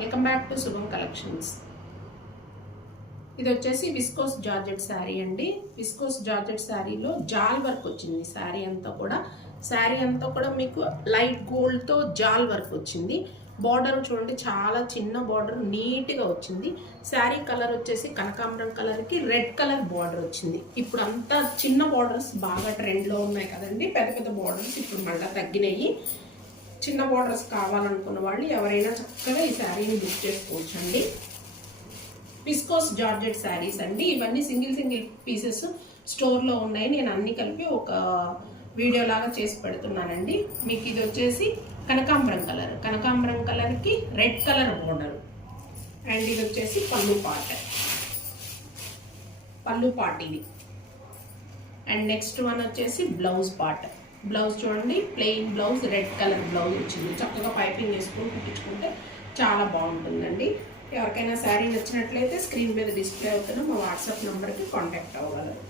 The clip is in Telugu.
వెల్కమ్ బ్యాక్ టు శుభం కలెక్షన్స్. ఇది వచ్చేసి విస్కోస్ జార్జెట్ శారీ అండి. విస్కోస్ జార్జెట్ శారీలో జాల్ వర్క్ వచ్చింది. శారీ అంతా కూడా మీకు లైట్ గోల్డ్ తో జాల్ వర్క్ వచ్చింది. బార్డర్ చూడండి, చాలా చిన్న బార్డర్, నీట్గా వచ్చింది. శారీ కలర్ వచ్చేసి కనకాంబరం కలర్కి రెడ్ కలర్ బార్డర్ వచ్చింది. ఇప్పుడు అంతా చిన్న బార్డర్స్ బాగా ట్రెండ్లో ఉన్నాయి కదండి. పెద్ద పెద్ద బార్డర్స్ ఇప్పుడు మళ్ళీ తగ్గినాయి. చిన్న బార్డర్స్ కావాలనుకున్న వాళ్ళు ఎవరైనా చక్కగా ఈ శారీని బుక్ చేసుకోవచ్చండి. విస్కోస్ జార్జెట్ శారీస్ అండి. ఇవన్నీ సింగిల్ పీసెస్ స్టోర్లో ఉన్నాయి. నేను అన్ని కలిపి ఒక వీడియో లాగా చేసి పెడుతున్నానండి. మీకు ఇది వచ్చేసి కనకాంబరం కలర్కి రెడ్ కలర్ బోర్డర్. అండ్ ఇది వచ్చేసి పళ్ళు పార్ట్ ఇది. అండ్ నెక్స్ట్ వన్ వచ్చేసి బ్లౌజ్ పార్ట్. బ్లౌజ్ చూడండి, plain blouse, red colour blouse వచ్చింది. చక్కగా పైపింగ్ వేసుకొని కుట్టించుకుంటే చాలా బాగుంటుందండి. ఎవరికైనా శారీ నచ్చినట్లయితే స్క్రీన్ మీద డిస్ప్లే అవుతున్న మా వాట్సాప్ నెంబర్కి కాంటాక్ట్ అవ్వగలరు.